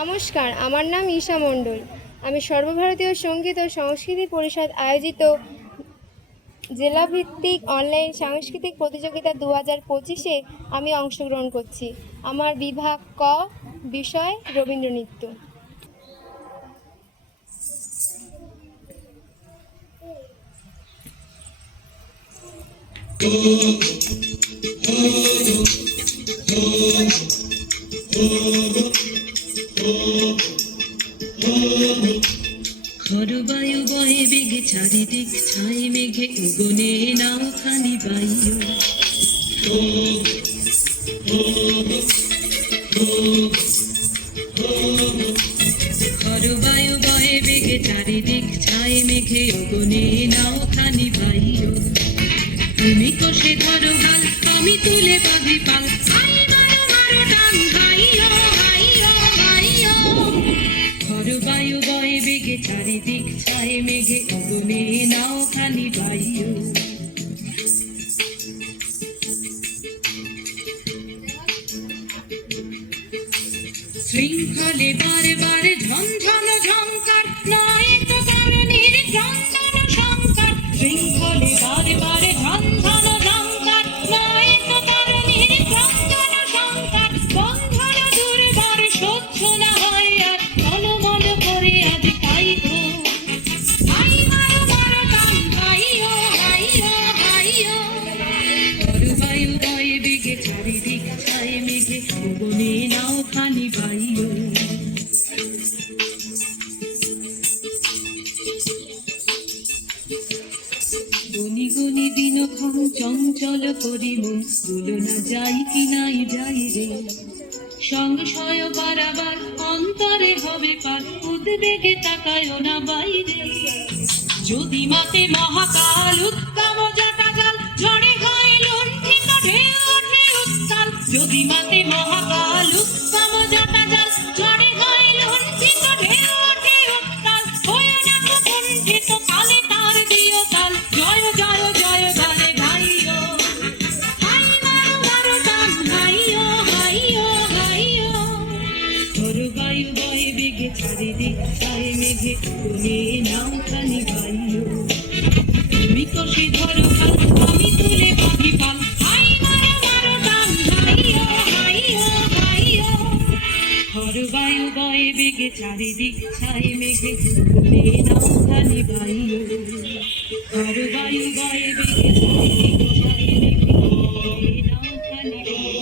নমস্কার, আমার নাম ঈশা মণ্ডল। আমি সর্বভারতীয় সঙ্গীত ও সংস্কৃতি পরিষদ আয়োজিত জেলাভিত্তিক অনলাইন সাংস্কৃতিক প্রতিযোগিতা 2025-এ আমি অংশগ্রহণ করছি। আমার বিভাগ ক, বিষয় রবীন্দ্রনৃত্য। খরবায়ু বয়ে বেগে চারিদিক ছাই মেঘে উগনে নাও খালি বায়ু। খরবায়ু বয়ে বেগে চারিদিক ছাই মেঘে উগনে নাও খালি বায়ু। তুমি কষে ধরো হাল, আমি তুলে বাঁধি পাল, আই মারো মারো টান, হাইয়ো হাইয়ো হাইয়ো। খরবায়ু বয়ে বেগে চারিদিক ছাই মেঘে উগনে নাও খালি বায়ু। শৃঙ্খলে বারে বারে ঝনঝন ঝংকার, নয় তো কারণের ঝনঝন সংকার। শৃঙ্খলে বারে বারে ঝনঝন ঝংকার, নয় তো কারণের ঝনঝন সংকার। বন্ধন দুর্বার সহ্য না হয় আর, মন করে আজ তাই গো। আই মারো মারো টান, হাইয়ো হাইয়ো হাইয়ো। খরবায়ু বয়ে বেগে চারিদিক ছাই মেঘে উগনে নাও খানি বায়ু। গুনি গুনি দিনক্ষণ চঞ্চল করি মন, ভুলো না যাই কি নাই যাই রে। সংশয় বারাবার অন্তরে হবে পার, উদ্বেগে তাকায় না বাইরে। যদি মাতে মহাকাল উত্তম জটা জাল, ঝড়ে হয় লুণ্ঠিত ঢেউ ওঠে উত্তাল। যদি মাতে মহাকাল উত্তম জটা জাল, ঝড়ে হয় লুণ্ঠিত ঢেউ ওঠে উত্তাল। হয়ো না তো কুণ্ঠিত, কালে তার দিও তাল, জয় জয় জয় গানে গাইও। হাই মারো মারো টান, হাইয়ো হাইয়ো হাইয়ো। খরবায়ু বয়ে বেগে চারিদিক ছাই মেঘে উগনে নাও খানি বায়ু। তুমি কষে ধরো হাল, আমি তুলে বাঁধি পাল, হাই মারো মারো টান, হাইয়ো হাইয়ো হাইয়ো। খরবায়ু বয়ে বেগে চারিদিক ছাই মেঘে উগনে নাও খানি বায়ু। খরবায়ু বয়ে বেগে চারিদিক ছাই মেঘে উগনে নাও খানি বায়ু।